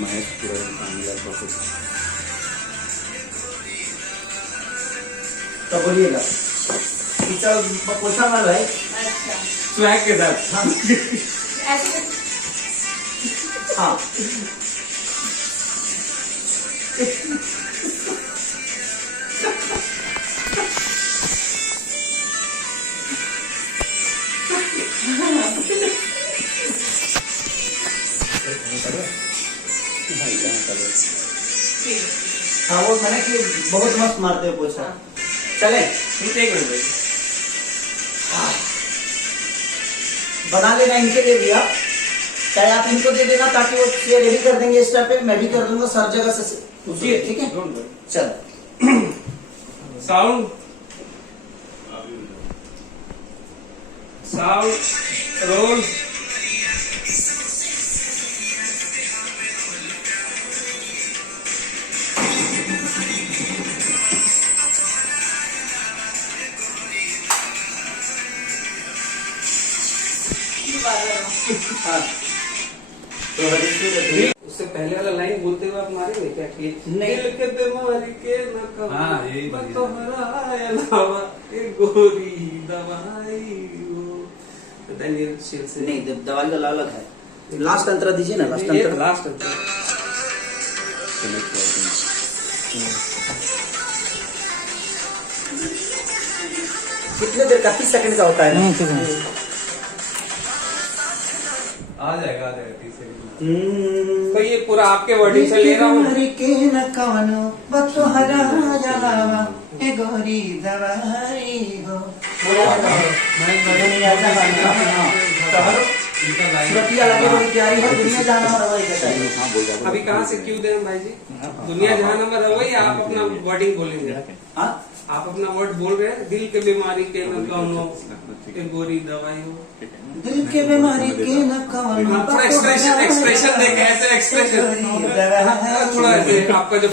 महेश पूरा तो बोलिएगा चल पोछा मार भाई अच्छा स्वैग के साथ। हाँ ऐसे हाँ हाँ वो मैंने कि बहुत मस्त मारते हो पोछा। चले एक मिनट भाई, बना लेना इनके लिए भी आप, चाहे आप इनको दे देना ताकि वो ये रेडी कर देंगे इस टाइप पे, मैं भी कर दूंगा सब जगह से जी, ठीक है डोंट वरी। चल साउंड रोल। हाँ तो उससे पहले वाला लाइन बोलते हुए आप मारेंगे क्या कि नहीं। दिल के बीमारी के न कहो, हाँ, यही मैं बढ़िया। तुम्हारा अलावा एक गोरी दवाई हो। Then you she'll say, नहीं दवाई वाला अलग है। लास्ट अंतरा दीजिए ना, लास्ट ये अंतरा। लास्ट कितने देर का, 30 सेकंड का होता है ना? आ जाएगा 30 सेकंड। तो ये पूरा आपके वर्डिंग से ले रहा हूँ। बीमारी के न कवनो बतोहरा जलावा ए गोरी दवाई हो। सुरतिया लगे बड़ी प्यारी है, दुनिया जाना और रवै के चाहिए। अभी कहाँ से क्यों दें भाई जी? दुनिया जहाँ नंबर है वही आप अपना वर्डिंग बोलेंगे। हाँ आप अपना वर्ड बोल रहे हैं, दिल के बीमारी के न कहो एक गोरी दवाई हो। दिल के बीमारी के न कवनो थोड़ा एक्सप्रेशन देके ऐसे एक्सप्रेशन गोरी दवाई थोड़ा ऐसे आपका जो